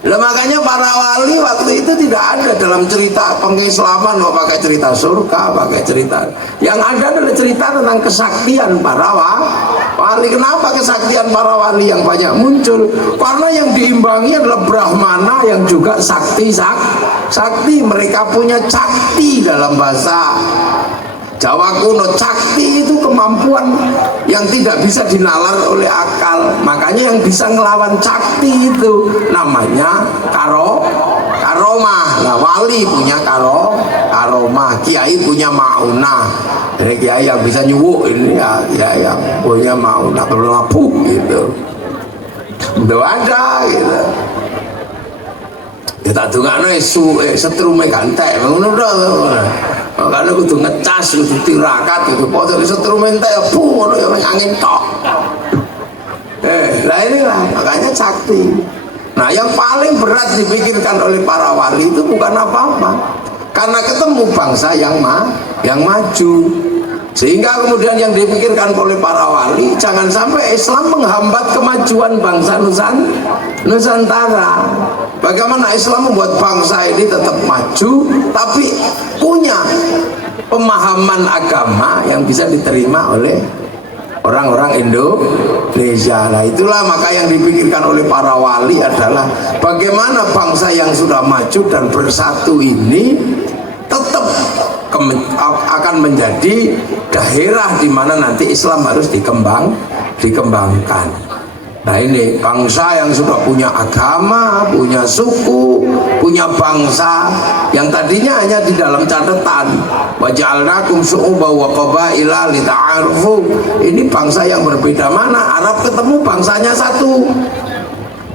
Lah makanya para wali waktu itu tidak ada dalam cerita pengislaman kok pakai cerita surga, pakai cerita. Yang ada adalah cerita tentang kesaktian para wali. Kenapa kesaktian para wali yang banyak muncul? Karena yang diimbangi adalah Brahmana yang juga sakti. Mereka punya cakti dalam bahasa Jawa kuno. Cakti itu kemampuan yang tidak bisa dinalar oleh akal. Makanya yang bisa ngelawan cakti itu namanya karomah. Nah, wali punya karomah, kiai punya maunah. Jadi kiai yang bisa nyuwuk ini ya punya maunah, berlabuh gitu. Itu ada gitu. Kita dungakno setrume gantek ngono to. Makanya kudu ngecas, kudu tirakat, kudu foto setrume entek ngono ya angin tok. Lah inilah makanya sakti. Nah, yang paling berat dipikirkan oleh para wali itu bukan apa-apa. Karena ketemu bangsa yang maju. Sehingga kemudian yang dipikirkan oleh para wali, jangan sampai Islam menghambat kemajuan bangsa Nusantara. Bagaimana Islam membuat bangsa ini tetap maju tapi punya pemahaman agama yang bisa diterima oleh orang-orang Indonesia. Nah, itulah maka yang dipikirkan oleh para wali adalah bagaimana bangsa yang sudah maju dan bersatu ini tetap akan menjadi daerah di mana nanti Islam harus dikembangkan. Nah, ini bangsa yang sudah punya agama, punya suku, punya bangsa yang tadinya hanya di dalam catatan waja'alnakum syu'uban wa qabaila lita'arufu. Ini bangsa yang berbeda. Mana Arab ketemu bangsanya satu.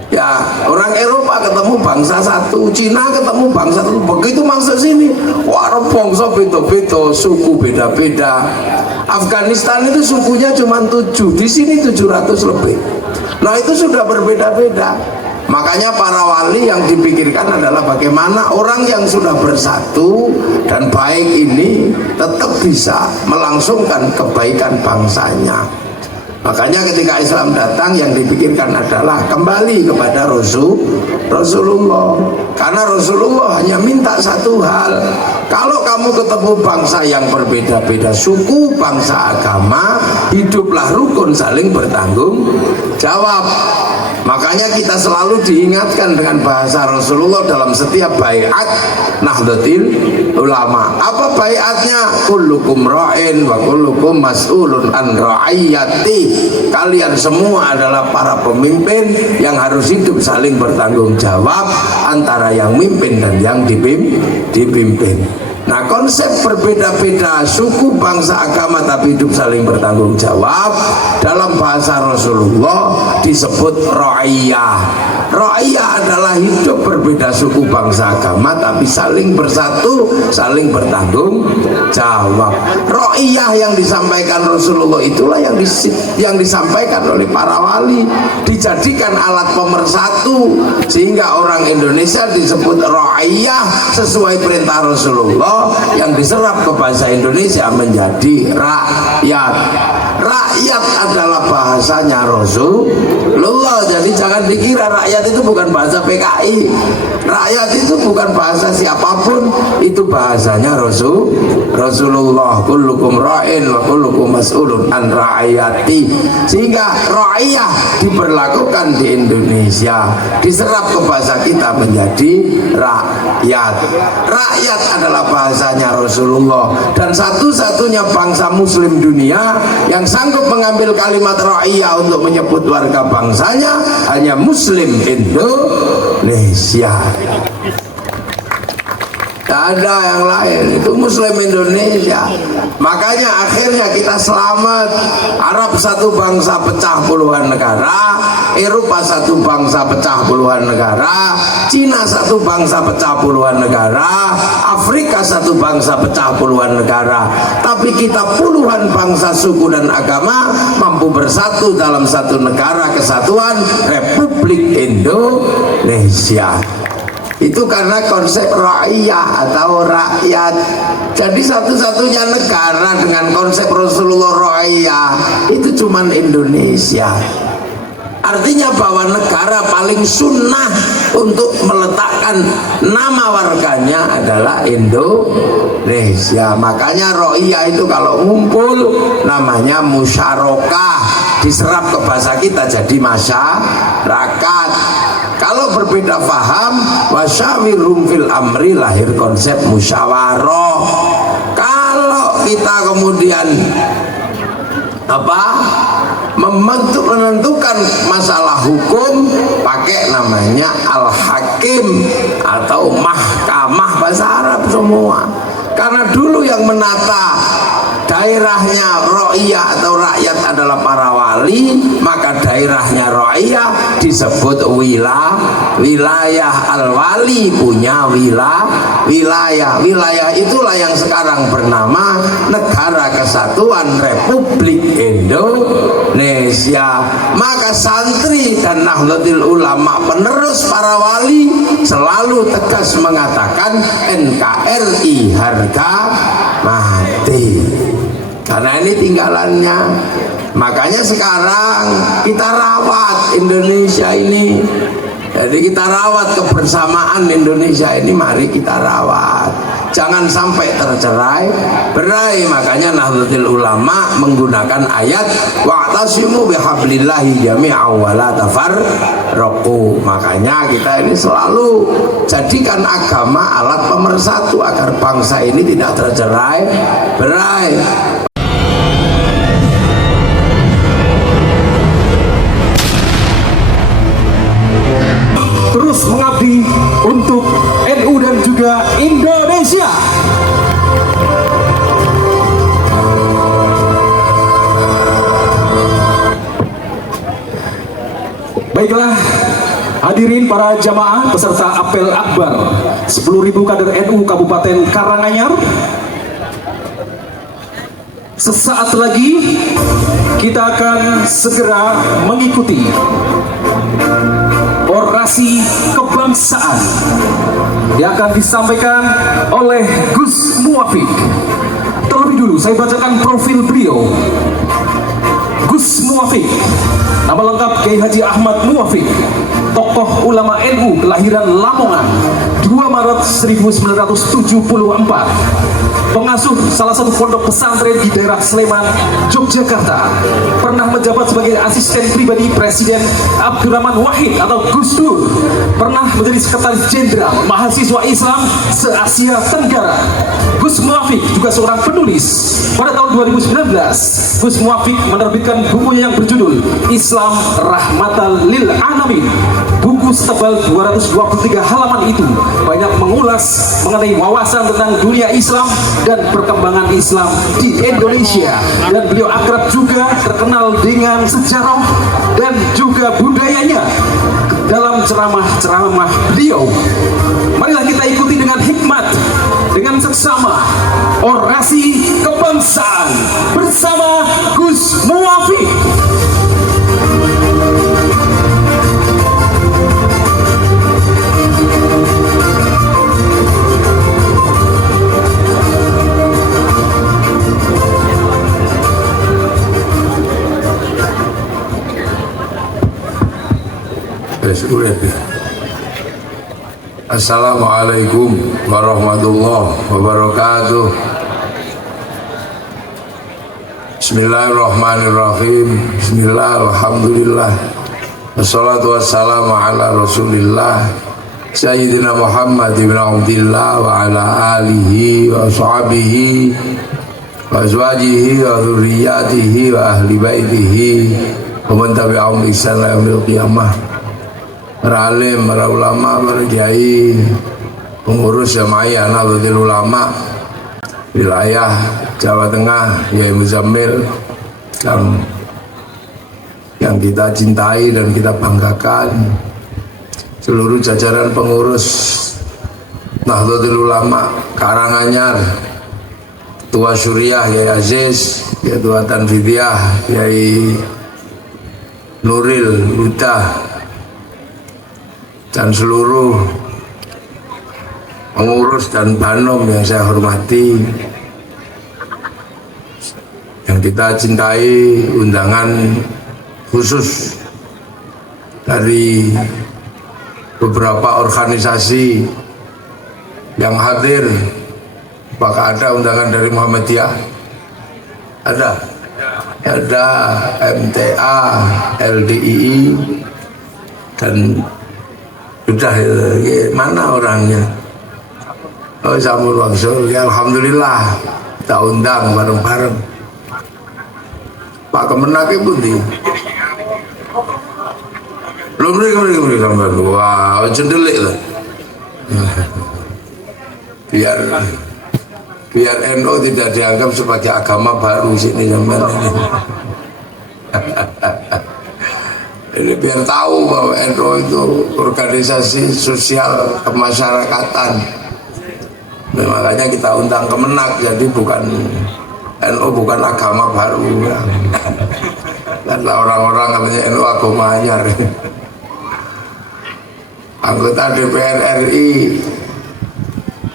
Ya, orang Eropa ketemu bangsa satu, Cina ketemu bangsa satu. Begitu masuk sini, wah, bangsa beda-beda, suku beda-beda. Afghanistan itu sukunya cuma 7, di sini 700 lebih. Nah, itu sudah berbeda-beda. Makanya para wali yang dipikirkan adalah bagaimana orang yang sudah bersatu dan baik ini tetap bisa melangsungkan kebaikan bangsanya. Makanya ketika Islam datang yang dipikirkan adalah kembali kepada Rasulullah. Karena Rasulullah hanya minta satu hal. Kalau kamu ketemu bangsa yang berbeda-beda suku, bangsa, agama, hiduplah rukun saling bertanggung jawab. Makanya kita selalu diingatkan dengan bahasa Rasulullah dalam setiap baiat Nahdlatul Ulama. Apa baiatnya? Kullukum ra'in wa kullukum mas'ulun an ra'iyati. Kalian semua adalah para pemimpin yang harus hidup saling bertanggung jawab antara yang mimpin dan yang dipimpin. Nah, konsep berbeda-beda suku, bangsa, agama tapi hidup saling bertanggung jawab dalam bahasa Rasulullah disebut ra'iyah. Ra'iyah adalah hidup berbeda suku, bangsa, agama tapi saling bersatu, saling bertanggung jawab. Ra'iyah yang disampaikan Rasulullah itulah yang disampaikan oleh para wali, dijadikan alat pemersatu sehingga orang Indonesia disebut ra'iyah sesuai perintah Rasulullah yang diserap ke bahasa Indonesia menjadi rakyat. Rakyat adalah bahasanya Rasulullah. Jadi jangan dikira rakyat itu bukan bahasa PKI. Rakyat itu bukan bahasa siapapun, itu bahasanya Rasulullah. Kullukum ra'in wa kullukum mas'ulun an ra'iyati. Sehingga ra'iyah diberlakukan di Indonesia, diserap ke bahasa kita menjadi rakyat. Rakyat adalah bahasanya Rasulullah, dan satu-satunya bangsa muslim dunia yang sanggup mengambil kalimat ra'iyah untuk menyebut warga bangsanya hanya muslim Indonesia. Tidak ada yang lain, itu muslim Indonesia. Makanya akhirnya kita selamat. Arab satu bangsa pecah puluhan negara, Eropa satu bangsa pecah puluhan negara, Cina satu bangsa pecah puluhan negara, Afrika satu bangsa pecah puluhan negara. Tapi kita puluhan bangsa, suku dan agama mampu bersatu dalam satu negara kesatuan Republik Indonesia. Itu karena konsep ra'iyah atau rakyat. Jadi satu-satunya negara dengan konsep Rasulullah ra'iyah itu cuman Indonesia. Artinya bahwa negara paling sunnah untuk meletakkan nama warganya adalah Indonesia. Makanya Ro'iyah itu kalau ngumpul namanya musyarakah, diserap ke bahasa kita jadi masyarakat. Kalau berbeda paham, wasyawirum fil amri, lahir konsep musyawarah. Kalau kita kemudian menentukan masalah hukum pakai namanya al-hakim atau mahkamah, bahasa Arab semua. Karena dulu yang menata daerahnya Ro'iyah atau rakyat adalah para wali, maka daerahnya Ro'iyah disebut wilayah. Al-wali punya wilayah. Wilayah itulah yang sekarang bernama Negara Kesatuan Republik Indonesia. Maka santri dan Nahdlatul Ulama penerus para wali selalu tegas mengatakan NKRI harga mati, karena ini tinggalannya. Makanya sekarang kita rawat Indonesia ini. Jadi kita rawat kebersamaan Indonesia ini, mari kita rawat. Jangan sampai tercerai berai. Makanya Nahdlatul Ulama menggunakan ayat wa'tasimu bihablillahi jami'an wa la tafarraqu. Makanya kita ini selalu jadikan agama alat pemersatu agar bangsa ini tidak tercerai berai. Terus mengabdi untuk NU dan juga Indonesia. Baiklah, hadirin para jamaah peserta apel akbar 10.000 kader NU Kabupaten Karanganyar. Sesaat lagi kita akan segera mengikuti orasi kebangsaan yang akan disampaikan oleh Gus Muwafiq. Terlebih dulu saya bacakan profil beliau. Gus Muwafiq, nama lengkap Kiai Haji Ahmad Muwafiq, tokoh ulama NU, kelahiran Lamongan 2 Maret 1974, pengasuh salah satu pondok pesantren di daerah Sleman, Yogyakarta, pernah menjabat sebagai asisten pribadi Presiden Abdurrahman Wahid atau Gus Dur, pernah menjadi sekretaris jenderal mahasiswa Islam se-Asia Tenggara. Gus Muwafiq juga seorang penulis. Pada tahun 2019, Gus Muwafiq menerbitkan bukunya yang berjudul Islam Rahmatan Lil Alamin. Buku setebal 223 halaman itu banyak mengulas mengenai wawasan tentang dunia Islam dan perkembangan Islam di Indonesia, dan beliau akrab juga terkenal dengan sejarah dan juga budayanya dalam ceramah-ceramah beliau. Marilah kita ikuti dengan hikmat, dengan seksama orasi kebangsaan bersama Gus Muwafiq. Assalamualaikum warahmatullahi wabarakatuh. Bismillahirrahmanirrahim. Bismillah, alhamdulillah, wassalatu wassalamu ala rasulillah Sayyidina Muhammad ibn Abdillah wa ala alihi wa sahbihi wa azwajihi wa dhurriyyatihi wa ahli baitihi wa man tabi'ahum bi ihsan ila yaumil qiyamah. Para alim, para ulama, para kiai, pengurus jamaah Nahdlatul Ulama wilayah Jawa Tengah, Kiai Muzammil yang kita cintai dan kita banggakan, seluruh jajaran pengurus Nahdlatul Ulama Karanganyar, Ketua Syuriah Kiai Aziz, Ketua Tanfidiyah Kiai Nuril Huda, dan seluruh pengurus dan banom yang saya hormati, yang kita cintai, undangan khusus dari beberapa organisasi yang hadir. Apakah ada undangan dari Muhammadiyah? Ada MTA, LDII, dan sudah mana orangnya? Oh, Samul Wangsul. Ya, alhamdulillah kita undang bareng-bareng. Pak Kemenake pun di belum beri sampai. Wah, cendelik lah. Biar NU tidak dianggap sebagai agama baru sini zaman ini. Ini biar tahu bahwa NU itu organisasi sosial kemasyarakatan. Makanya kita undang Kemenak, jadi bukan NU bukan agama baru. Karena orang-orang katanya NU agama anyar. Anggota DPR RI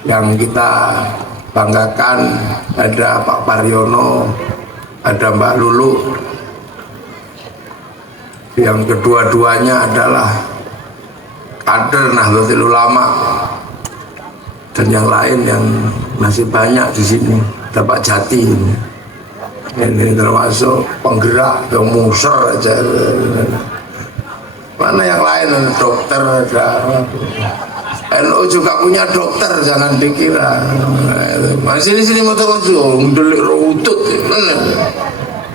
yang kita banggakan ada Pak Paryono, ada Mbak Lulu, yang kedua-duanya adalah kader Nahdlatul Ulama, dan yang lain yang masih banyak di sini. Ada Pak Jati, ini termasuk penggerak yang muser aja. Mana yang lain, ada dokter, ada NU juga punya dokter, jangan dikira. Masih di sini mau tahu delik rutut.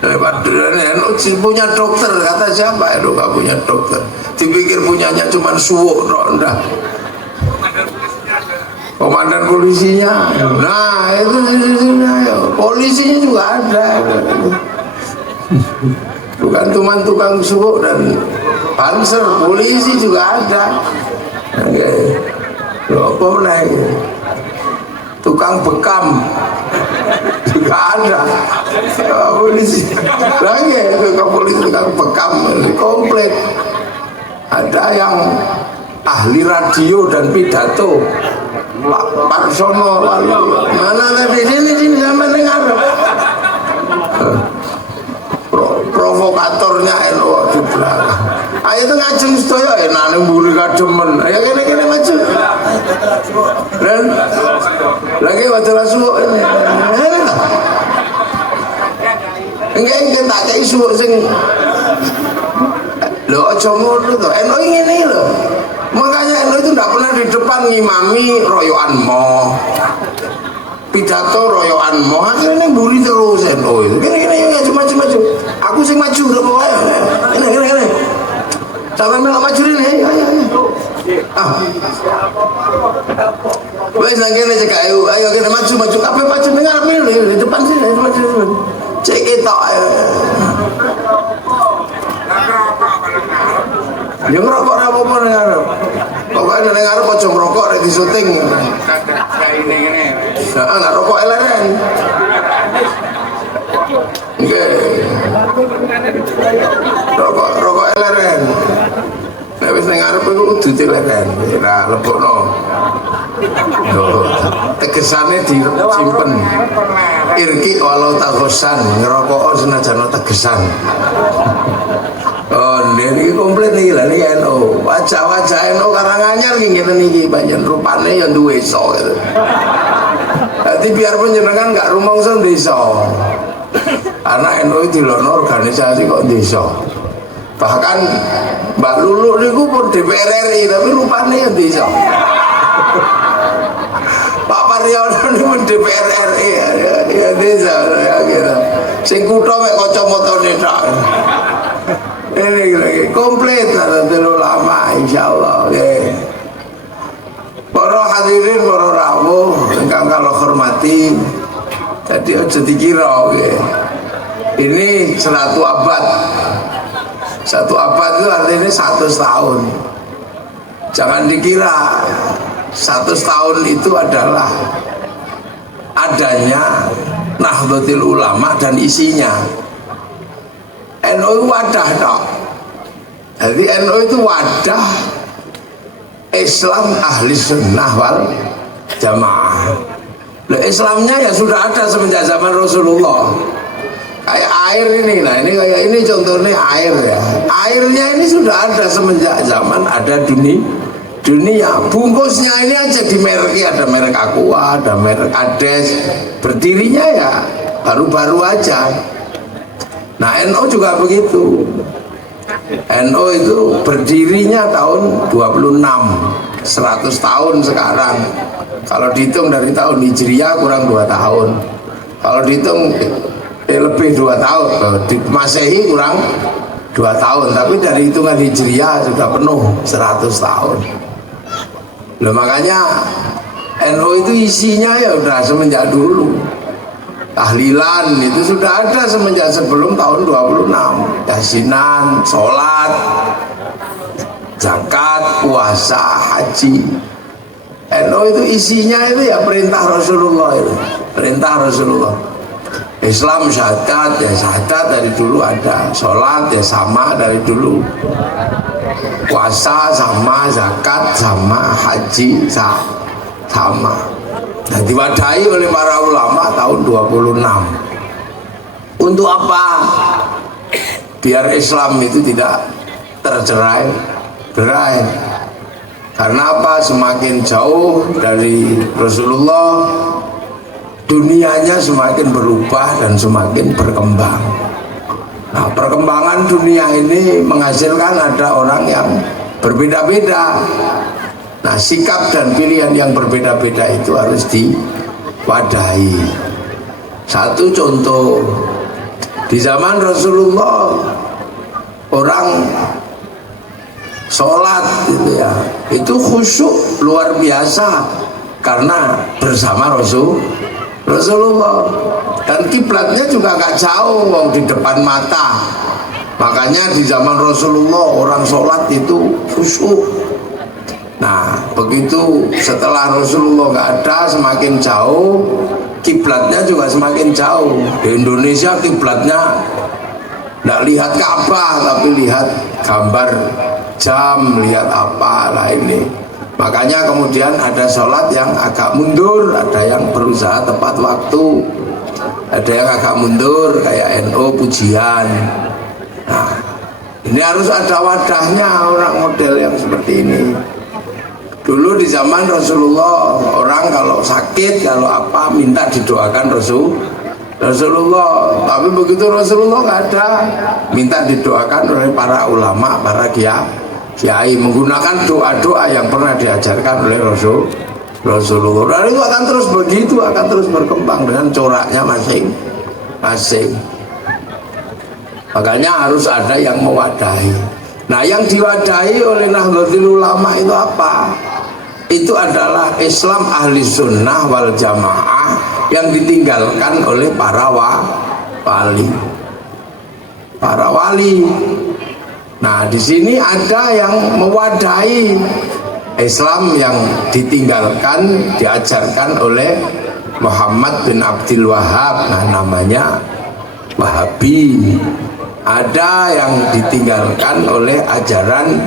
NU punya dokter, kata siapa? NU gak punya dokter. Dipikir punyanya cuma suwuk, rendah. Komandan polisinya, nah itu polisinya juga ada. Bukan cuma tukang suwuk dan panser, polisi juga ada. Apa lagi? Tukang bekam juga ada. Polisi lagi, tukang polisi, tukang bekam komplit. Ada yang ahli radio dan pidato, Pak Parsono. Mana tadi sini sampai dengar. Provokatornya NU di belakang. Ayo itu ngajeng sedaya enak mburi kademen. Ayo kene maju. Dan lagi wadah suwuk ini. Enggak tak kei suwuk sing lho aja ngono to. NU ngene lho. Makanya NU itu enggak pernah di depan ngimami royokan mo. Pidato royokan mo, akhirnya mburi terus NU itu. Kene maju. Aku sing maju lho pokoke. Kene. Sampai melok maju ini, ayo. Wes nang kene cek ayo kene maju. Kabeh maju ning arep di depan sini, maju. Cek ketok ayo. Ya ngerokok ora apa-apa ning arep. Pokoke ning arep aja ngerokok rek disuting. Heeh, enggak rokok eleren. Nggih. Rokok eleren. Nek wis ning arep iku kudu dileren, ora lebokno. Tegesane disimpen. Irki walau tagosan, ngerokok senajan tegesan. Oh, ini komplit nih lah nih NU. Wajah NU Karanganyar gini nih banyak rupanya yang duwe so gitu. Jadi biarpun jenengan nggak rumangsa desa. Karena NU itu lono organisasi kok desa. Bahkan Mbak Lulu niku pun DPR RI tapi rupanya yang desa. Pak Paryono niku DPR RI ya desa ya gitu. Sing kutha mek kacamata tok. Ini lagi komplit Nahdlatul Ulama insyaallah. Para hadirin, para rawuh ingkang kula hormati. Jadi aja dikira ini 1 abad. 1 abad itu artinya 100 tahun. Jangan dikira 100 tahun itu adalah adanya Nahdlatul Ulama dan isinya. NU wadah tak. Jadi NU itu wadah Islam ahli sunnah wal jamaah. Islamnya ya sudah ada semenjak zaman Rasulullah. kayak air ini. Nah ini kayak ini contohnya air ya. Airnya ini sudah ada semenjak zaman ada dunia. Bungkusnya ini aja dimerki, ada merek Aqua, ada merek Ades. Berdirinya ya baru-baru aja. Nah NO juga begitu. NO itu berdirinya tahun 26, 100 tahun sekarang. Kalau dihitung dari tahun Hijriah kurang 2 tahun. Kalau dihitung lebih 2 tahun, di Masehi kurang 2 tahun. Tapi dari hitungan Hijriah sudah penuh 100 tahun. Loh, makanya NU itu isinya ya udah semenjak dulu. Tahlilan itu sudah ada semenjak sebelum tahun 26. Yasinan, sholat, zakat, puasa, haji. NU itu isinya itu ya perintah Rasulullah itu. Perintah Rasulullah. Islam syahadat, ya syahadat dari dulu ada. Sholat ya sama dari dulu. Puasa sama, zakat sama, haji sama. Nah, diwadahi oleh para ulama tahun 26. Untuk apa? Biar Islam itu tidak tercerai-berai. Karena apa? Semakin jauh dari Rasulullah, dunianya semakin berubah dan semakin berkembang. Nah, perkembangan dunia ini menghasilkan ada orang yang berbeda-beda. Nah, sikap dan pilihan yang berbeda-beda itu harus diwadahi. Satu contoh, di zaman Rasulullah orang sholat gitu ya, itu khusyuk luar biasa karena bersama Rasulullah, dan kiblatnya juga gak jauh, wong di depan mata. Makanya di zaman Rasulullah orang sholat itu khusyuk. Nah, begitu setelah Rasulullah nggak ada, semakin jauh, kiblatnya juga semakin jauh. Di Indonesia kiblatnya nggak lihat Ka'bah, tapi lihat gambar jam, lihat apa lah ini. Makanya kemudian ada sholat yang agak mundur, ada yang berusaha tepat waktu, ada yang agak mundur kayak NU pujian. Nah, ini harus ada wadahnya orang model yang seperti ini. Dulu di zaman Rasulullah orang kalau sakit, kalau apa minta didoakan Rasulullah. Tapi begitu Rasulullah nggak ada, minta didoakan oleh para ulama, para kiai menggunakan doa-doa yang pernah diajarkan oleh Rasulullah. Dan itu akan terus begitu, akan terus berkembang dengan coraknya masing-masing. Makanya harus ada yang mewadahi. Nah, yang diwadahi oleh Nahdlatul Ulama itu apa? Itu adalah Islam ahli sunnah wal jamaah yang ditinggalkan oleh para wali. Nah, di sini ada yang mewadahi Islam yang ditinggalkan, diajarkan oleh Muhammad bin Abdul Wahab. Nah, namanya Wahabi. Ada yang ditinggalkan oleh ajaran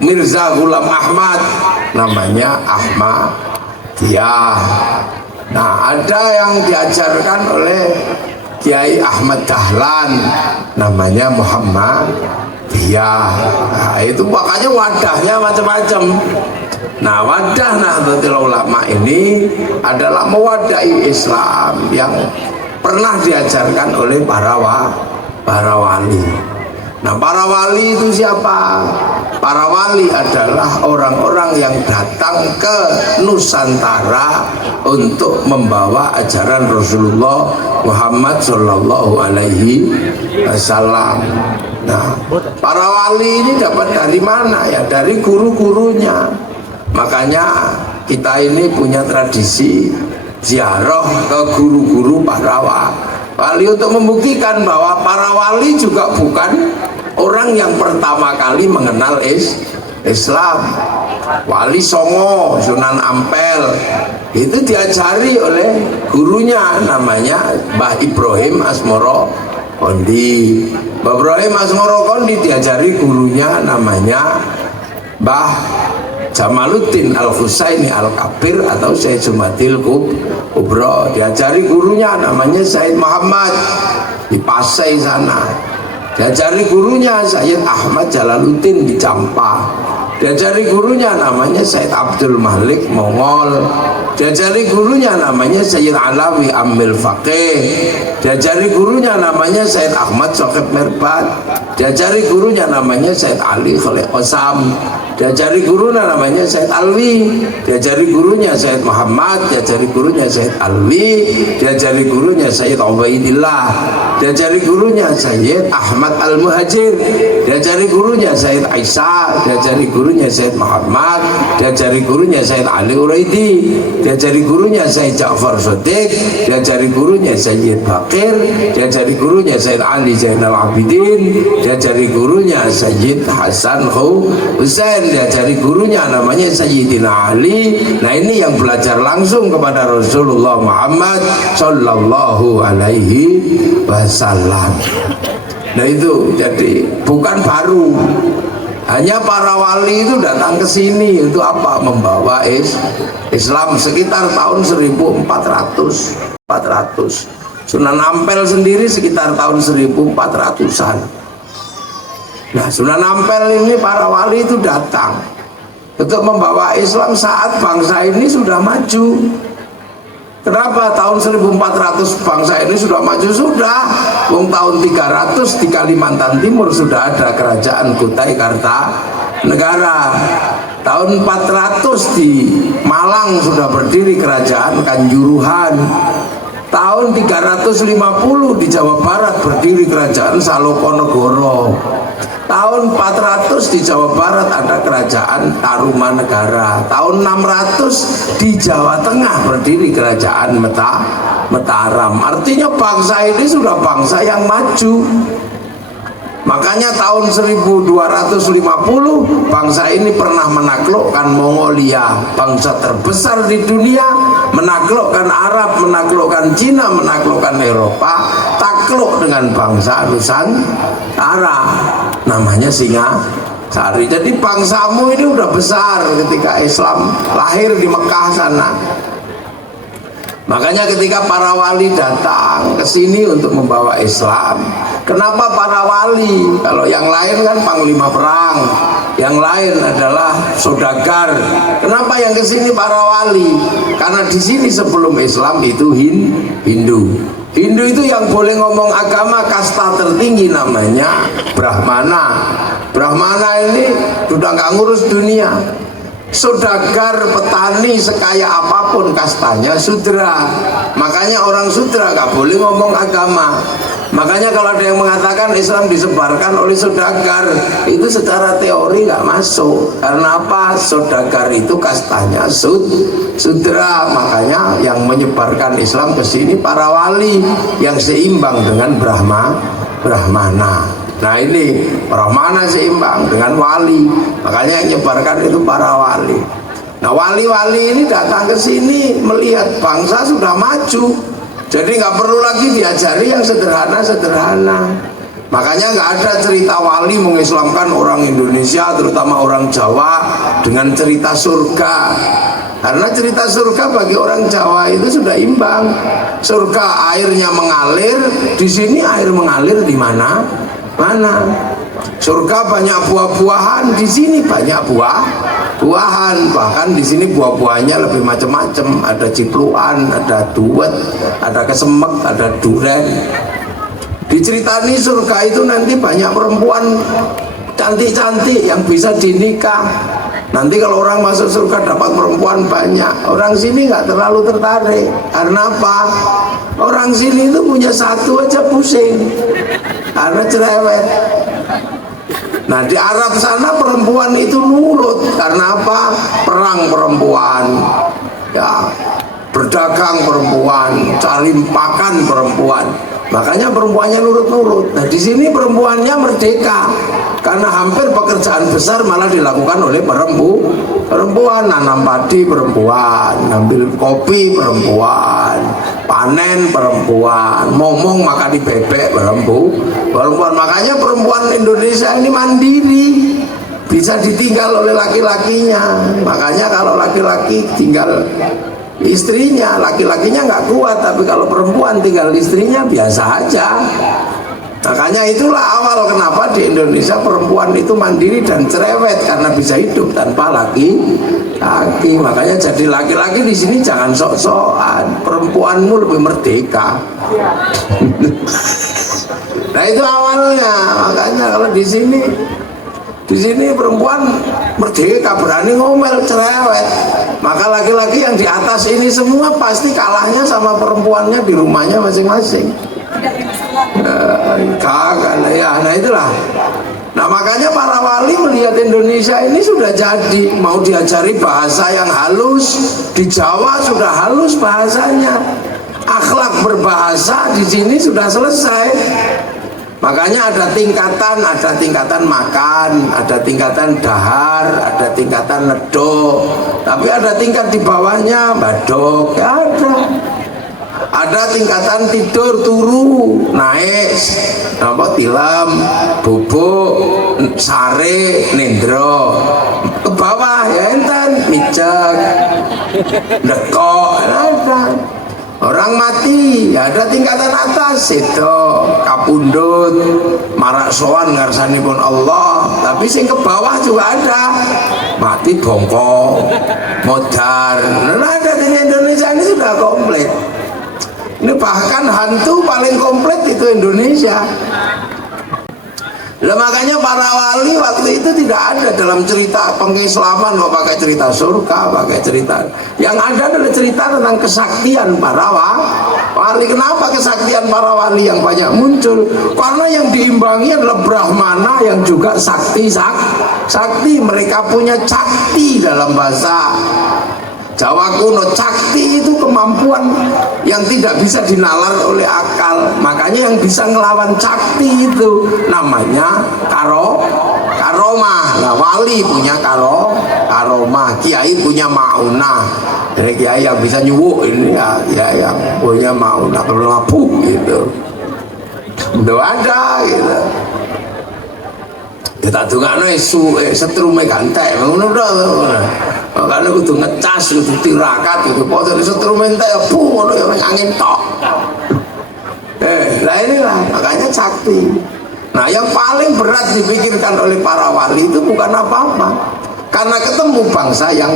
Mirza Ghulam Ahmad, namanya Ahmadiyah. Nah, ada yang diajarkan oleh Kiai Ahmad Dahlan, namanya Muhammadiyah. Nah, itu makanya wadahnya macam-macam. Nah, wadah Nahdlatul Ulama ini adalah mewadahi Islam yang pernah diajarkan oleh para wali. Nah, para wali itu siapa? Para wali adalah orang-orang yang datang ke Nusantara untuk membawa ajaran Rasulullah Muhammad Shallallahu Alaihi Wasallam. Nah, para wali ini dapat dari mana? Ya dari guru-gurunya. Makanya kita ini punya tradisi ziarah ke guru-guru para wali untuk membuktikan bahwa para wali juga bukan orang yang pertama kali mengenal Islam. Wali Songo, Sunan Ampel itu diajari oleh gurunya, namanya Mbah Ibrahim Asmoro Kondi. Mbah Ibrahim Asmoro Kondi diajari gurunya namanya Mbah Jamaluddin Al-Husaini Al-Kabir atau Syekh Jumadil Kubro. Diajari gurunya namanya Said Muhammad di Pasai sana. Diajari gurunya Sayyid Ahmad Jalaluddin di Campa. Diajari gurunya namanya Said Abdul Malik Mongol. Diajari gurunya namanya Sayyid Alawi Amil Faqih. Diajari gurunya namanya Said Ahmad Sokib Mirbat. Diajari gurunya namanya Said Ali Khalil Qasam. Diajari gurunya namanya Said Alwi. Diajari gurunya Said Muhammad. Diajari gurunya Said Alwi. Diajari gurunya Said Ubaidillah. Diajari gurunya Sayyid Ahmad Al-Muhajir. Diajari gurunya Said Aisyah. Diajari gurunya Said Muhammad. Diajari gurunya Said Ali Uraidi. Diajari gurunya Said Ja'far Shodiq. Diajari gurunya Sayyid Bakir. Diajari gurunya Said Ali Zainal Abidin. Diajari gurunya Sayyid Hasan Hussein. Diajari gurunya namanya Sayyidina Ali. Nah, ini yang belajar langsung kepada Rasulullah Muhammad Sallallahu Alaihi Wasallam. Nah, itu jadi bukan baru. Hanya para wali itu datang ke sini itu apa? Membawa Islam sekitar tahun 1400. Sunan Ampel sendiri sekitar tahun 1400-an. Nah, Sunan Ampel ini para wali itu datang untuk membawa Islam saat bangsa ini sudah maju. Kenapa tahun 1400 bangsa ini sudah maju? Sudah. Wong tahun 300 di Kalimantan Timur sudah ada kerajaan Kutai Kartanegara. Tahun 400 di Malang sudah berdiri kerajaan Kanjuruhan. Tahun 350 di Jawa Barat berdiri kerajaan Salokonegoro. Tahun 400 di Jawa Barat ada kerajaan Tarumanegara. Tahun 600 di Jawa Tengah berdiri kerajaan Mataram. Artinya bangsa ini sudah bangsa yang maju. Makanya tahun 1250 bangsa ini pernah menaklukkan Mongolia, bangsa terbesar di dunia, menaklukkan Arab, menaklukkan Cina, menaklukkan Eropa, takluk dengan bangsa Nusantara, namanya Singasari. Jadi bangsamu ini udah besar ketika Islam lahir di Mekah sana. Makanya ketika para wali datang ke sini untuk membawa Islam, kenapa para wali? Kalau yang lain kan panglima perang, yang lain adalah saudagar. Kenapa yang ke sini para wali? Karena di sini sebelum Islam itu Hindu. Hindu itu yang boleh ngomong agama kasta tertinggi namanya Brahmana. Brahmana ini sudah nggak ngurus dunia. Saudagar, petani, sekaya apapun kastanya Sudra. Makanya orang Sudra gak boleh ngomong agama. Makanya kalau ada yang mengatakan Islam disebarkan oleh saudagar, itu secara teori gak masuk. Karena apa? Saudagar itu kastanya Sudra. Makanya yang menyebarkan Islam ke sini para wali yang seimbang dengan Brahmana. Nah, ini Brahmana seimbang dengan wali, makanya yang menyebarkan itu para wali. Nah, wali-wali ini datang ke sini melihat bangsa sudah maju, jadi nggak perlu lagi diajari yang sederhana-sederhana. Makanya nggak ada cerita wali mengislamkan orang Indonesia, terutama orang Jawa, dengan cerita surga. Karena cerita surga bagi orang Jawa itu sudah imbang. Surga airnya mengalir, di sini air mengalir di mana? Surga banyak buah-buahan, di sini banyak buah-buahan. Bahkan di sini buah-buahnya lebih macam-macam. Ada cipluan, ada duet, ada kesemek, ada duren. Diceritani surga itu nanti banyak perempuan cantik-cantik yang bisa dinikah. Nanti kalau orang masuk surga dapat perempuan banyak. Orang sini nggak terlalu tertarik. Karena apa? Orang sini itu punya satu aja pusing. Karena cerewet. Nah, di Arab sana perempuan itu nurut. Karena apa? Perang perempuan, ya, berdagang perempuan, cari makan perempuan. Makanya perempuannya nurut-nurut. Nah, di sini perempuannya merdeka. Karena hampir pekerjaan besar malah dilakukan oleh perempuan. Nanam padi perempuan, ngambil kopi perempuan, panen perempuan, ngomong makan di bebek perempuan. Makanya perempuan Indonesia ini mandiri, bisa bisa ditinggal oleh laki-lakinya. Makanya kalau laki-laki tinggal istrinya, laki-lakinya nggak kuat, tapi kalau perempuan tinggal istrinya biasa aja. Makanya itulah awal kenapa di Indonesia perempuan itu mandiri dan cerewet, karena bisa hidup tanpa laki-laki. Makanya jadi laki-laki di sini jangan sok-sokan, perempuanmu lebih merdeka. Nah itu awalnya. Makanya kalau di sini perempuan merdeka, berani ngomel, cerewet. Maka laki-laki yang di atas ini semua pasti kalahnya sama perempuannya di rumahnya masing-masing. Kagak ya. Nah itulah. Nah makanya para wali melihat Indonesia ini sudah jadi, mau diajari bahasa yang halus. Di Jawa sudah halus bahasanya, akhlak berbahasa di sini sudah selesai. Makanya ada tingkatan makan, ada tingkatan dahar, ada tingkatan nedo, tapi ada tingkat di bawahnya badok, ya ada tingkatan tidur turu, naik, tilam, bubuk, sare, nendro, ke bawah ya enten, micek, dekok, ada. Orang mati ya ada tingkatan atas, itu kapundut, marak sowan ngarsanipun Allah. Tapi sing ke bawah juga ada, mati bongkok, modar. Nah ada di Indonesia ini sudah komplit. Ini bahkan hantu paling komplit itu Indonesia. Lah makanya para wali waktu itu tidak ada dalam cerita pengislaman mau pakai cerita surga, pakai cerita. Yang ada adalah cerita tentang kesaktian para wali. Kenapa kesaktian para wali yang banyak muncul? Karena yang diimbangi adalah Brahmana yang juga sakti. Mereka punya cakti dalam bahasa Jawa kuno. Cakti itu kemampuan yang tidak bisa dinalar oleh akal. Makanya yang bisa ngelawan cakti itu namanya karomah. Nah wali punya karomah, kiai punya maunah. Jadi kiai yang bisa nyuwuk ini ya yang punya maunah, pelapuk gitu. Udah ada gitu. Kita dungakno setrume gantek ngono to. Makane kudu ngecas, kudu tirakat, kudu foto setrume entek ngono ya angin tok. Lah inilah makanya sakti. Nah yang paling berat dipikirkan oleh para wali itu bukan apa-apa, karena ketemu bangsa yang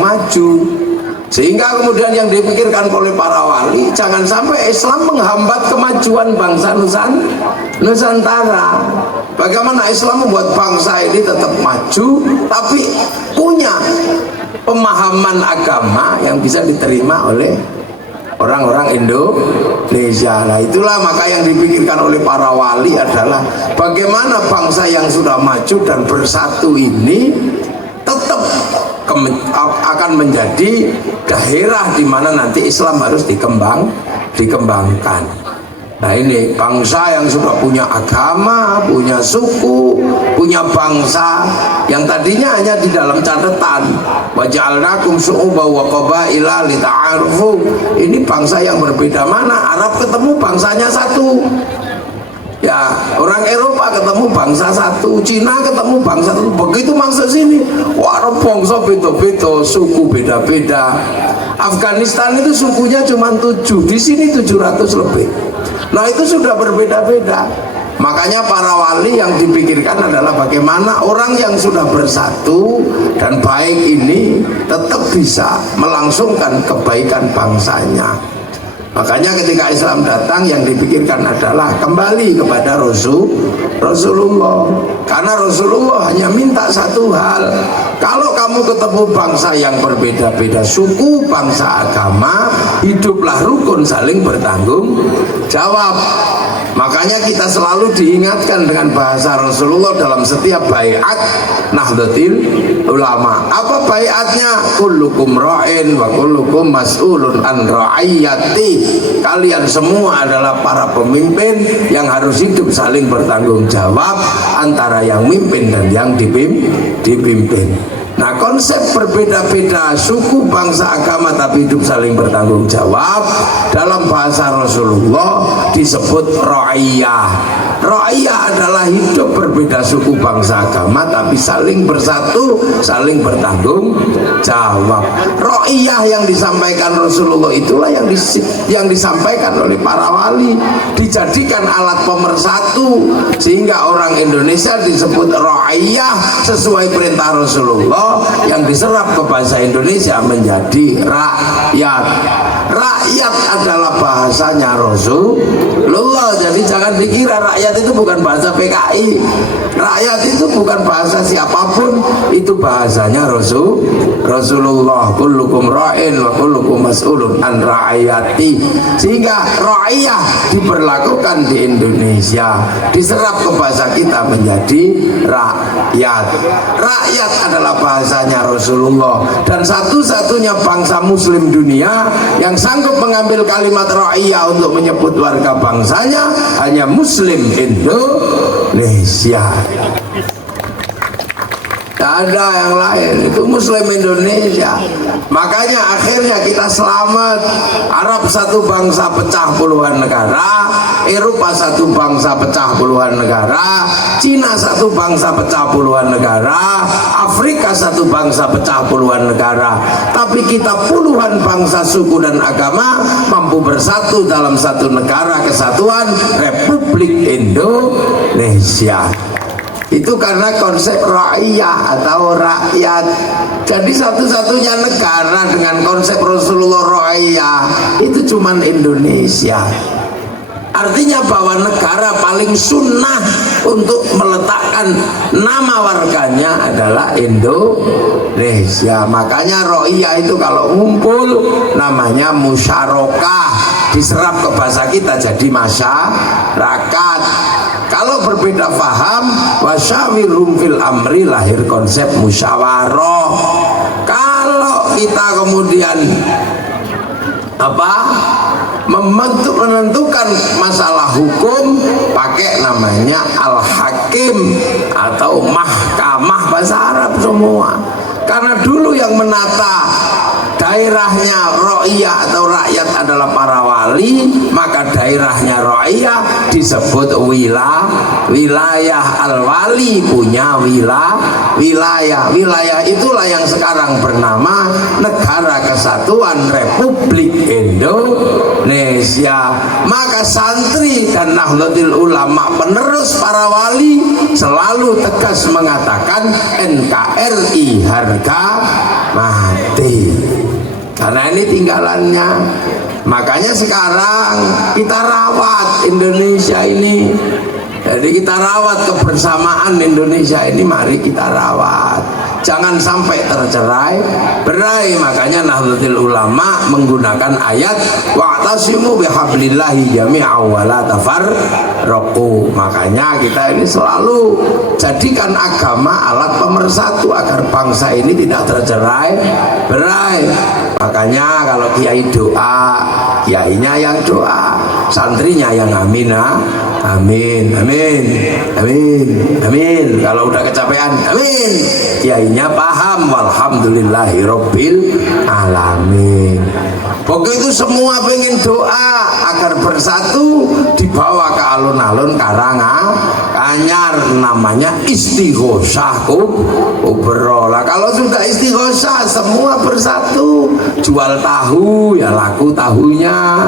maju. Sehingga kemudian yang dipikirkan oleh para wali, jangan sampai Islam menghambat kemajuan bangsa Nusantara. Bagaimana Islam membuat bangsa ini tetap maju, tapi punya pemahaman agama yang bisa diterima oleh orang-orang Indonesia. Nah itulah maka yang dipikirkan oleh para wali adalah bagaimana bangsa yang sudah maju dan bersatu ini tetap akan menjadi daerah di mana nanti Islam harus dikembangkan. Nah ini bangsa yang sudah punya agama, punya suku, punya bangsa yang tadinya hanya di dalam catatan waja'alnakum syu'uban wa qabaila lita'arufu. Ini bangsa yang berbeda, mana Arab ketemu bangsanya satu. Ya, orang Eropa ketemu bangsa satu, Cina ketemu bangsa satu. Begitu masuk sini, wah bangsa beda-beda, suku beda-beda. Afghanistan itu sukunya cuma 7, di sini 700 lebih. Nah itu sudah berbeda-beda. Makanya para wali yang dipikirkan adalah bagaimana orang yang sudah bersatu dan baik ini tetap bisa melangsungkan kebaikan bangsanya. Makanya ketika Islam datang yang dipikirkan adalah kembali kepada Rasulullah. Karena Rasulullah hanya minta satu hal, kalau kamu ketemu bangsa yang berbeda-beda suku, bangsa, agama, hiduplah rukun saling bertanggung jawab. Makanya kita selalu diingatkan dengan bahasa Rasulullah dalam setiap baiat Nahdlatul Ulama. Apa baiatnya? Kullukum ra'in wa kullukum mas'ulun an ra'iyati. Kalian semua adalah para pemimpin yang harus hidup saling bertanggung jawab antara yang mimpin dan yang dipimpin. Nah, konsep berbeda-beda suku, bangsa, agama tapi hidup saling bertanggung jawab dalam bahasa Rasulullah disebut ra'iyah. Ra'iyah adalah hidup berbeda suku, bangsa, agama tapi saling bersatu, saling bertanggung jawab. Ra'iyah yang disampaikan Rasulullah itulah yang disampaikan oleh para wali, dijadikan alat pemersatu sehingga orang Indonesia disebut ra'iyah sesuai perintah Rasulullah, yang diserap ke bahasa Indonesia menjadi rakyat. Rakyat adalah bahasanya Rasulullah. Jadi jangan dikira rakyat itu bukan bahasa PKI. Rakyat itu bukan bahasa siapapun, itu bahasanya Rasulullah. Kullukum ra'in wa kullukum mas'ulun an ra'ayati. Sehingga ra'iyah diberlakukan di Indonesia, diserap ke bahasa kita menjadi rakyat. Rakyat adalah bahasanya Rasulullah, dan satu-satunya bangsa muslim dunia yang sanggup mengambil kalimat ra'iyah untuk menyebut warga bangsanya hanya muslim Indonesia. Tidak ada yang lain, itu muslim Indonesia. Makanya akhirnya kita selamat. Arab satu bangsa pecah puluhan negara, Eropa satu bangsa pecah puluhan negara, Cina satu bangsa pecah puluhan negara, Afrika satu bangsa pecah puluhan negara. Tapi kita puluhan bangsa, suku dan agama mampu bersatu dalam satu negara kesatuan Republik Indonesia. Itu karena konsep ra'iyah atau rakyat. Jadi satu-satunya negara dengan konsep Rasulullah ra'iyah itu cuman Indonesia. Artinya bahwa negara paling sunnah untuk meletakkan nama warganya adalah Indonesia. Makanya ra'iyah itu kalau ngumpul namanya musyarakah, diserap ke bahasa kita jadi masyarakat. Kalau berbeda paham, wasyawirhum fil amri, lahir konsep musyawarah. Kalau kita kemudian menentukan masalah hukum pakai namanya al-hakim atau mahkamah, bahasa Arab semua. Karena dulu yang menata daerahnya ra'iyah atau rakyat adalah para wali, maka daerahnya ra'iyah disebut wilayah. Al-wali punya wilayah. Wilayah itulah yang sekarang bernama Negara Kesatuan Republik Indonesia. Maka santri dan Nahdlatul Ulama penerus para wali selalu tegas mengatakan NKRI harga mati, karena ini tinggalannya. Makanya sekarang kita rawat Indonesia ini. Jadi kita rawat kebersamaan Indonesia ini, mari kita rawat. Jangan sampai tercerai berai. Makanya Nahdlatul Ulama menggunakan ayat wa'tasimu bihablillahi jami'an wa la tafarraqu. Makanya kita ini selalu jadikan agama alat pemersatu agar bangsa ini tidak tercerai berai. Makanya kalau kiai doa, kiainya yang doa, santrinya yang amin, amin, amin, amin, amin. Kalau udah kecapean, amin, kiainya paham, walhamdulillahirabbil alamin. Begitu semua pengen doa agar bersatu, dibawa ke alun-alun Karanganyar, namanya istighosah kubro. Lah kalau sudah istighosah semua bersatu. Jual tahu ya laku tahunya,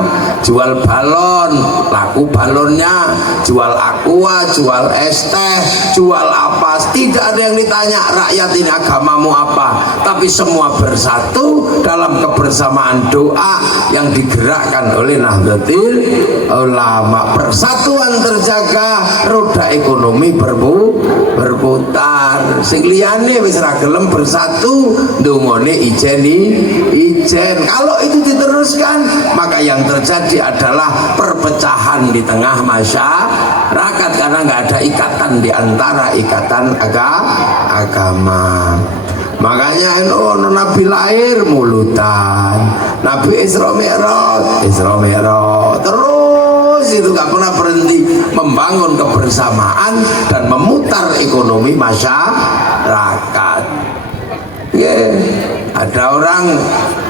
jual balon laku balonnya, jual aqua, jual es teh, jual apa, tidak ada yang ditanya rakyat ini agamamu apa, tapi semua bersatu dalam kebersamaan doa yang digerakkan oleh Nahdlatul Ulama. Persatuan terjaga, roda ekonomi berputar. Sing liyane wis ra gelem bersatu, ndongone ijen. Kalau itu diteruskan, maka yang terjadi adalah perpecahan di tengah masyarakat karena nggak ada ikatan di antara ikatan agama. Makanya Nabi lahir mulutan, Nabi Isra Mi'raj terus itu gak pernah berhenti membangun kebersamaan dan memutar ekonomi masyarakat. Ada orang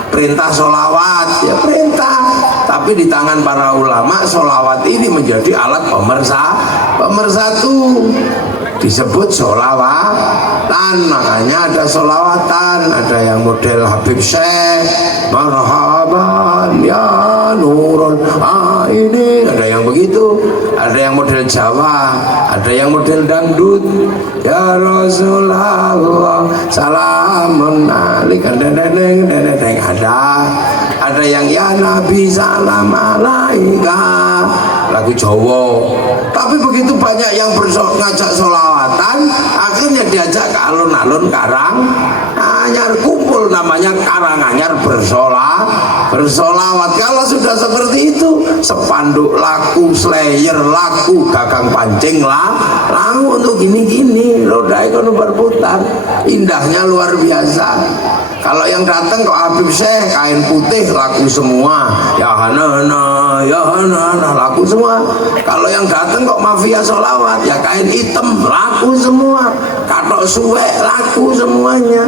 perintah sholawat, ya perintah, tapi di tangan para ulama sholawat ini menjadi alat pemersatu, disebut sholawatan. Makanya ada sholawatan, ada yang model Habib Syekh, marhaban ya nurul ini, ada yang begitu, ada yang model Jawa, ada yang model dangdut, ya Rasulullah salamun alaika, ada yang ya Nabi salam alaika, lagu Jawa. Tapi begitu banyak yang ngajak sholawatan, akhirnya diajak ke alun-alun Karanganyar, kumpul namanya Karanganyar bersolawat. Kalau sudah seperti itu, sepanduk laku, slayer laku, gagang pancing laku untuk gini-gini, roda ekonomi berputar, indahnya luar biasa. Kalau yang datang kok Habib Syekh kain putih laku semua, ya hana laku semua. Kalau yang datang kok mafia sholawat ya kain hitam laku semua, katok suwek laku semuanya.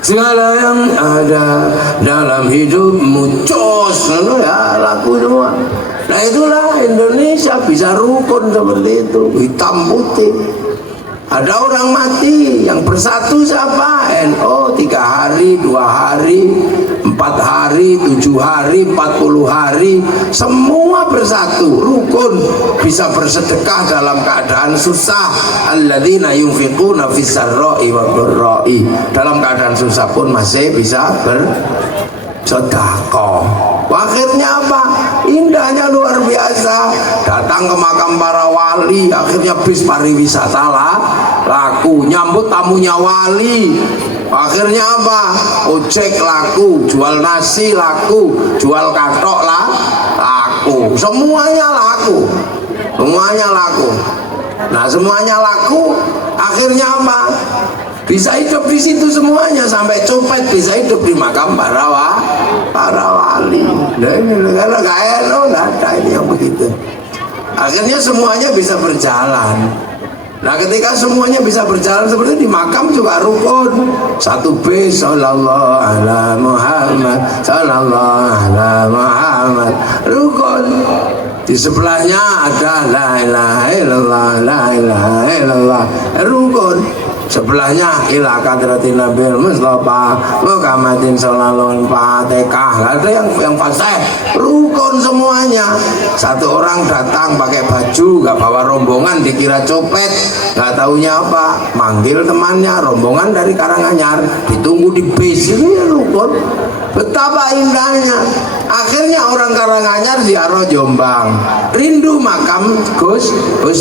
Segala yang ada dalam hidupmu cos ya laku semua. Nah itulah Indonesia bisa rukun seperti itu, hitam putih. Ada orang mati yang bersatu siapa? NO 3 hari, 2 hari, 4 hari, 7 hari, 40 hari, semua bersatu, rukun, bisa bersedekah dalam keadaan susah. Alladzina yunfiquna fis sarra'i wad dharra'i, dalam keadaan susah pun masih bisa bersedekah. Akhirnya apa? Indahnya luar biasa. Datang ke makam para wali, akhirnya bis pariwisata laku, nyambut tamunya wali. Akhirnya apa? Ojek laku, jual nasi laku, jual katok laku, semuanya laku, semuanya laku. Nah semuanya laku, akhirnya apa? Bisa hidup di situ semuanya, sampai copet bisa hidup di makam para wali. Nah ini kalau nggak ada ini yang begitu. Akhirnya semuanya bisa berjalan. Nah ketika semuanya bisa berjalan seperti di makam juga rukun. 1B sallallahu ala Muhammad, sallallahu ala Muhammad, rukun. Di sebelahnya ada la ilaha illallah, la ilaha illallah, rukun. Sebelahnya ila kadratin nabil mustafa Muhammadin sallallahu fatihah. Ada yang fasih, rukun semuanya. Satu orang datang pakai baju gak bawa rombongan, dikira copet, gak taunya apa, manggil temannya, rombongan dari Karanganyar, ditunggu di bis. Itu ya rukun. Betapa indahnya. Akhirnya orang Karanganyar ziarah Jombang, rindu makam Gus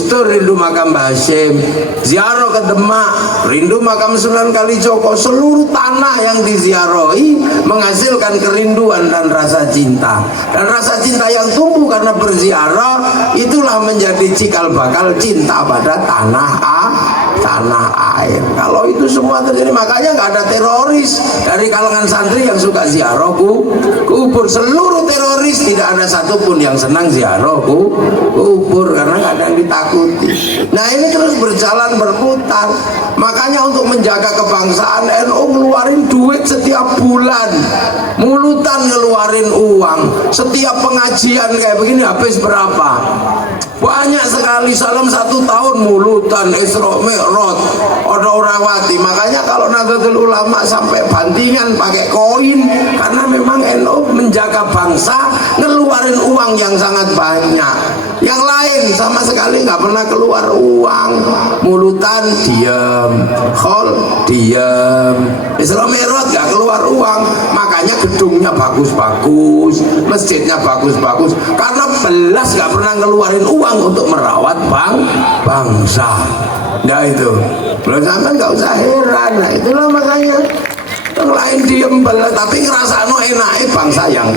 Dur, rindu makam Mbah Hasyim, ziarah ke Demak, rindu makam Sunan Kalijogo. Seluruh tanah yang diziarahi menghasilkan kerinduan dan rasa cinta. Dan rasa cinta yang tumbuh karena berziarah itulah menjadi cikal bakal cinta pada tanah air. Kalau itu semua terjadi, makanya nggak ada teroris dari kalangan santri yang suka ziarah kubur. Seluruh teroris tidak ada satupun yang senang ziarah kubur, karena nggak ada yang ditakuti. Nah ini terus berjalan berputar. Makanya untuk menjaga kebangsaan, NU ngeluarin duit setiap bulan, mulutan ngeluarin uang. Setiap pengajian kayak begini habis berapa? Banyak sekali. Salam 1 tahun mulutan, Isra Mi'raj, ada orang wati. Makanya kalau Nahdlatul Ulama sampai bantingan pakai koin, karena memang NU menjaga bangsa, ngeluarin uang yang sangat banyak. Yang lain sama sekali nggak pernah keluar uang, mulutan diam, khol diam, Isra Mi'raj nggak keluar uang. Makanya gedungnya bagus-bagus, masjidnya bagus-bagus, karena belas nggak pernah ngeluarin uang untuk merawat bangsa. Nah itu, belum sampai nggak usah heran. Nah itulah makanya yang lain diem belas, tapi ngerasa enaknya bangsa yang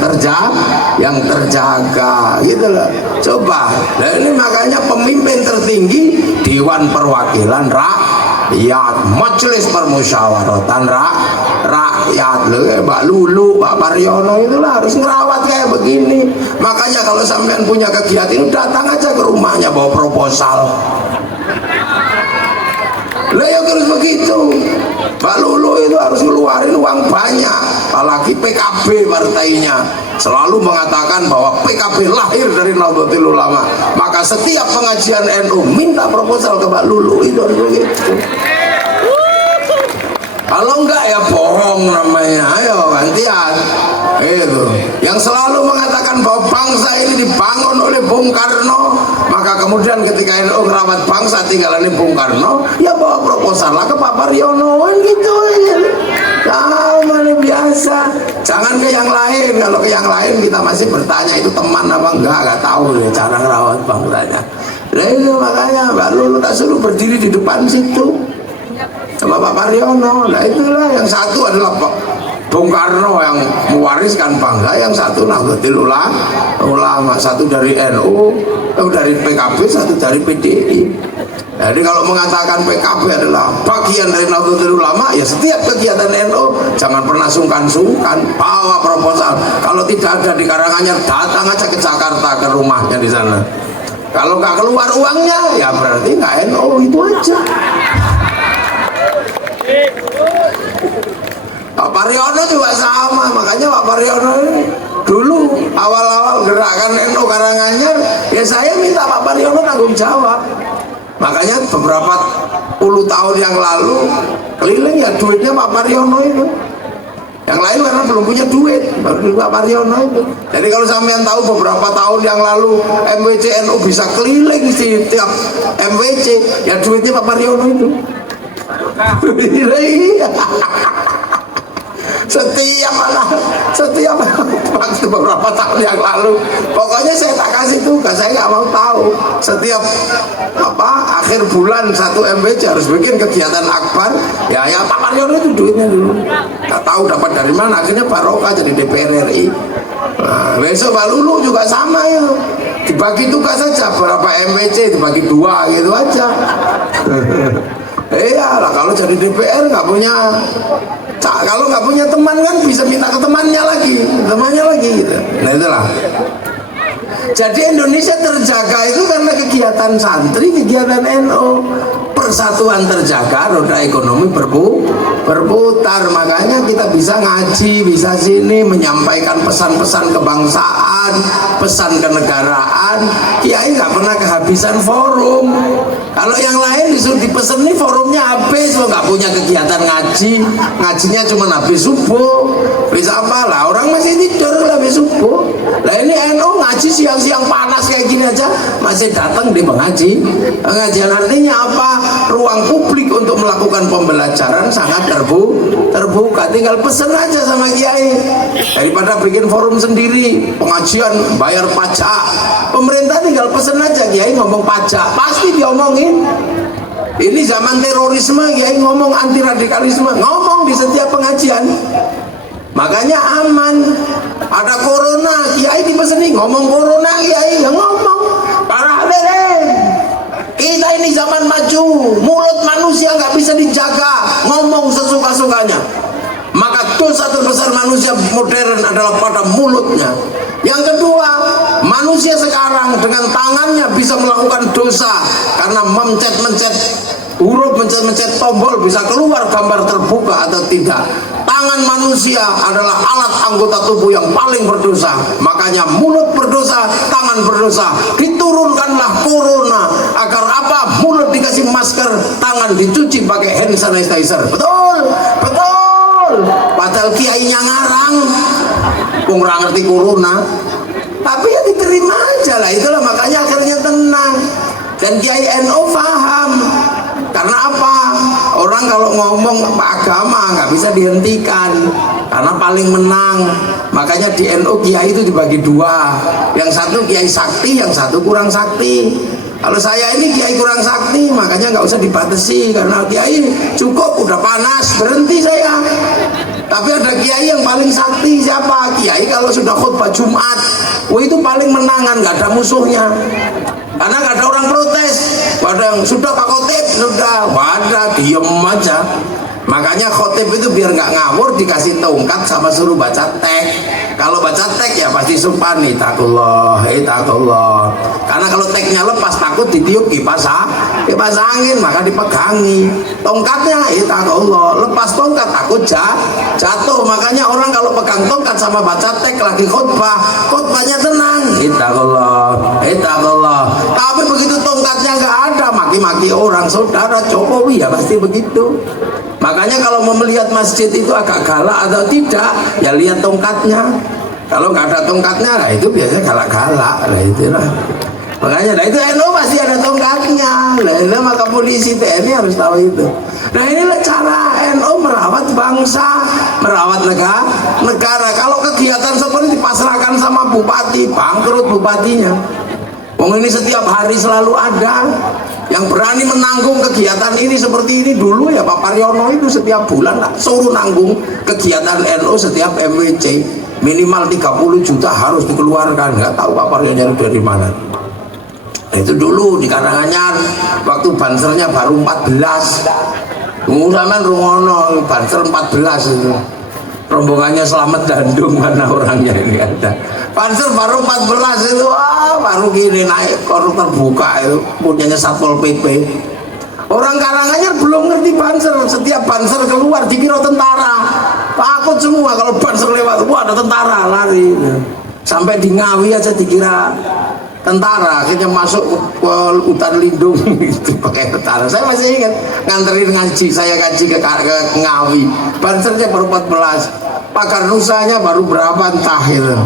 terjaga gitu loh. Coba, nah ini makanya pemimpin tertinggi Dewan Perwakilan Rakyat, Majelis Permusyawaratan Rakyat, Mbak Lulu, Pak Paryono itulah harus ngerawat kayak begini. Makanya kalau sampean punya kegiatan, datang aja ke rumahnya bawa proposal. Lah ya terus begitu. Pak Lulu NU itu harus ngeluarin uang banyak, apalagi PKB partainya selalu mengatakan bahwa PKB lahir dari Nahdlatul Ulama, maka setiap pengajian NU minta proposal ke Mbak Lulu, itu harus begitu. Kalau enggak ya bohong namanya. Ayo gantian. Itu yang selalu mengatakan bahwa bangsa ini dibangun oleh Bung Karno, maka kemudian ketika NU ngerawat bangsa tinggalannya Bung Karno, ya bawa proposal lah ke Pak Paryono gitu ya. Tahu mana biasa. Jangan ke yang lain. Kalau ke yang lain kita masih bertanya itu teman apa enggak tahu ya cara ngerawat bangsanya. Nah itu makanya Mbak Lulu tak suruh berdiri di depan situ sama Pak Paryono. Nah itulah, yang satu adalah Bung Karno yang mewariskan bangsa, yang satu Nahdlatul Ulama, satu dari NU, dari PKB, satu dari PDI. Jadi kalau mengatakan PKB adalah bagian dari Nahdlatul Ulama, ya setiap kegiatan NU jangan pernah sungkan-sungkan, bawa proposal. Kalau tidak ada di Karanganyar, datang aja ke Jakarta, ke rumahnya di sana. Kalau nggak keluar uangnya, ya berarti nggak NU, itu aja. Pak Paryono juga sama, makanya Pak Paryono ini dulu awal-awal gerakan NU Karanganyar, ya saya minta Pak Paryono tanggung jawab. Makanya beberapa puluh tahun yang lalu keliling ya duitnya Pak Paryono itu. Yang lain karena belum punya duit, baru Pak Paryono itu. Jadi kalau sampean tahu beberapa tahun yang lalu MWC NU bisa keliling di tiap MWC, ya duitnya Pak Paryono itu. setiap waktu beberapa tahun yang lalu, pokoknya saya tak kasih tugas, saya nggak mau tahu. Setiap akhir bulan satu MBC harus bikin kegiatan akbar, ya Pak Paryono itu duitnya dulu. Nggak tahu dapat dari mana, akhirnya barokah jadi DPR RI. Nah, besok Mbak Lulu juga sama ya, dibagi tugas saja, berapa MBC dibagi 2 gitu aja. Iya lah, kalau jadi DPR nggak punya, kalau nggak punya teman kan bisa minta ke temannya lagi gitu. Nah itulah. Jadi Indonesia terjaga itu karena kegiatan santri, kegiatan NU. Persatuan terjaga, roda ekonomi berputar. Makanya kita bisa ngaji, bisa sini menyampaikan pesan-pesan kebangsaan, pesan kenegaraan. Kiai nggak pernah kehabisan forum. Kalau yang lain disuruh dipesen nih forumnya habis, lo nggak punya kegiatan ngaji, ngajinya cuma habis subuh. Bisa apa lah, orang masih tidur habis subuh. Lah ini NU ngaji siang-siang panas kayak gini aja masih datang di mengaji. Pengajian artinya apa? Ruang publik untuk melakukan pembelajaran sangat terbuka. Tinggal pesen aja sama kiai. Daripada bikin forum sendiri, pengajian bayar pajak, pemerintah tinggal pesen aja, kiai ngomong pajak, pasti diomongin. Ini zaman terorisme, kiai ngomong anti radikalisme, ngomong di setiap pengajian. Makanya aman. Ada corona, kiai dipeseni ngomong corona, kiai yang ngomong. Para hadirin, kita ini zaman maju, mulut manusia nggak bisa dijaga, ngomong sesuka-sukanya. Maka dosa terbesar manusia modern adalah pada mulutnya. Yang kedua, manusia sekarang dengan tangannya bisa melakukan dosa karena mencet-mencet huruf, mencet-mencet tombol bisa keluar gambar terbuka atau tidak. Tangan manusia adalah alat anggota tubuh yang paling berdosa. Makanya mulut berdosa, tangan berdosa. Diturunkanlah corona agar apa? Mulut dikasih masker, tangan dicuci pakai hand sanitizer. Betul, betul. Padahal kiainya ngarang, kurang ngerti corona. Tapi ya diterima aja lah. Itulah makanya akhirnya tenang. Dan Kiai NU paham. Karena apa? Orang kalau ngomong agama nggak bisa dihentikan karena paling menang. Makanya di NU kiai itu dibagi 2. Yang satu kiai sakti, yang satu kurang sakti. Kalau saya ini kiai kurang sakti, makanya nggak usah dibatasi karena kiai cukup udah panas berhenti saya. Tapi ada kiai yang paling sakti, siapa? Kiai kalau sudah khutbah Jumat, itu paling menangan, nggak ada musuhnya. Karena nggak ada orang protes. Padahal sudah Pak Khotib, sudah, wadah, diem aja. Makanya khotib itu biar nggak ngawur dikasih tongkat sama suruh baca teks. Kalau baca teks ya pasti sopan nih, takullah, takullah. Karena kalau teksnya lepas takut ditiup kipas kipas angin maka dipegangi, tongkatnya ittaqullah, lepas tongkat takut jatuh. Makanya orang kalau pegang tongkat sama baca tek lagi khutbahnya tenang, ittaqullah, ittaqullah. Tapi begitu tongkatnya nggak ada, maki-maki orang. Saudara Jokowi ya pasti begitu. Makanya kalau mau melihat masjid itu agak galak atau tidak, ya lihat tongkatnya. Kalau nggak ada tongkatnya, lah itu biasanya galak-galak, lah itulah. Makanya, nah itu NU pasti ada tongkatnya. Nah itu maka polisi TNI harus tahu itu. Nah inilah cara NU merawat bangsa, merawat negara. Kalau kegiatan seperti dipasrahkan sama bupati, bangkrut bupatinya. Wong ini setiap hari selalu ada yang berani menanggung kegiatan ini seperti ini. Dulu ya Pak Paryono itu setiap bulan suruh nanggung kegiatan NU setiap MWC minimal 30 juta harus dikeluarkan. Nggak tahu Pak Paryono nyari dari mana. Itu dulu di Karanganyar waktu bansernya baru 14. Sampean rungono banser 14 itu. Rombongannya Selamat Dandung mana orangnya ini ada. Banser baru 14 itu, baru gini naik korup terbuka itu punyanya Satpol PP. Orang Karanganyar belum ngerti banser, setiap banser keluar dikira tentara. Takut semua kalau banser lewat, wah ada tentara lari. Sampai di Ngawi aja dikira tentara, akhirnya masuk ke hutan lindung itu pakai tentara. Saya masih ingat nganterin ngaji, saya ngaji ke Ngawi, bansernya baru 14, pakar nusanya baru berapa entah itu.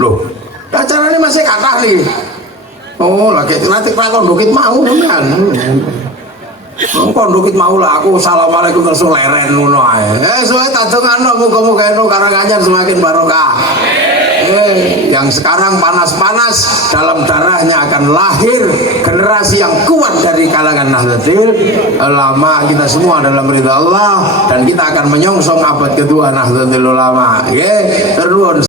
Loh, acaranya masih kathah nih. Oh, lagi nanti prakon bukit mau kan. Kondukit mau lah aku assalamualaikum terus leren ngono ae. Soe tadongano muga-muga eno Karanganyar semakin barokah. Yang sekarang panas-panas dalam darahnya akan lahir generasi yang kuat dari kalangan Nahdlatul Ulama. Kita semua dalam ridha Allah dan kita akan menyongsong abad kedua Nahdlatul Ulama. Terus